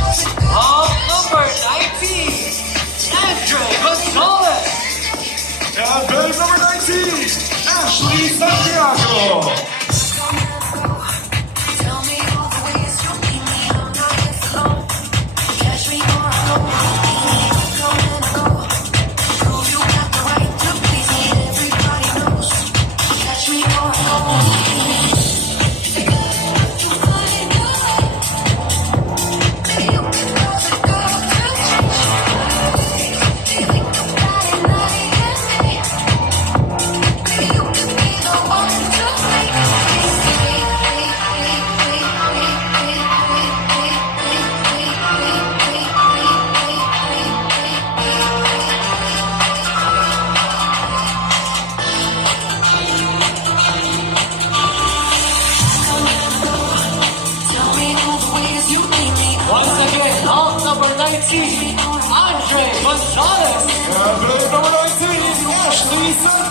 Number 19, Andre Gonzalez. And base number 19, Ashley Santiago. Once again, number 19, Andre Gonzalez. And base number 19, Ashley Santiago.